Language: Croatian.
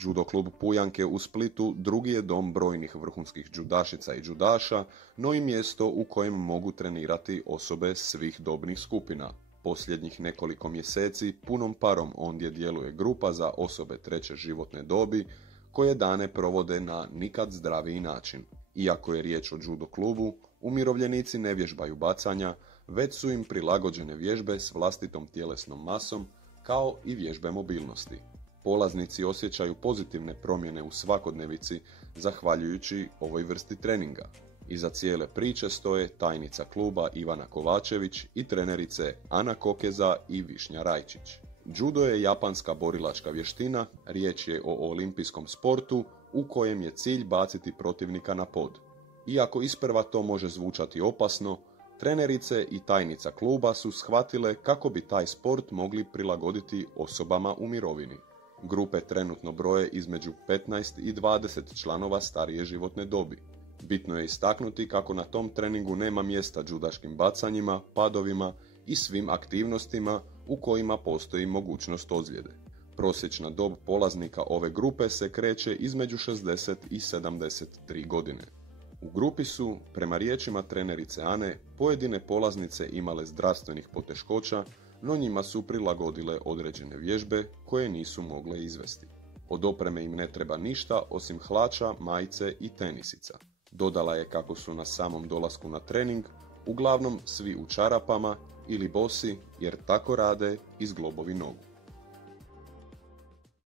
Judo klub Pujanke u Splitu drugi je dom brojnih vrhunskih džudašica i džudaša, no i mjesto u kojem mogu trenirati osobe svih dobnih skupina. Posljednjih nekoliko mjeseci punom parom ondje djeluje grupa za osobe treće životne dobi koje dane provode na nikad zdraviji način. Iako je riječ o judo klubu, umirovljenici ne vježbaju bacanja, već su im prilagođene vježbe s vlastitom tjelesnom masom, kao i vježbe mobilnosti. Polaznici osjećaju pozitivne promjene u svakodnevici zahvaljujući ovoj vrsti treninga. Iza cijele priče stoje tajnica kluba Ivana Kovačević i trenerice Ana Kokeza i Višnja Rajčić. Judo je japanska borilačka vještina, riječ je o olimpijskom sportu u kojem je cilj baciti protivnika na pod. Iako isprva to može zvučati opasno, trenerice i tajnica kluba su shvatile kako bi taj sport mogli prilagoditi osobama u mirovini. Grupe trenutno broje između 15 i 20 članova starije životne dobi. Bitno je istaknuti kako na tom treningu nema mjesta džudaškim bacanjima, padovima i svim aktivnostima u kojima postoji mogućnost ozljede. Prosječna dob polaznika ove grupe se kreće između 60 i 73 godine. U grupi su, prema riječima trenerice Ane, pojedine polaznice imale zdravstvenih poteškoća, no njima su prilagodile određene vježbe koje nisu mogle izvesti. Od opreme im ne treba ništa osim hlača, majice i tenisica. Dodala je kako su na samom dolasku na trening uglavnom svi u čarapama ili bosi jer tako rade i zglobovi nogu.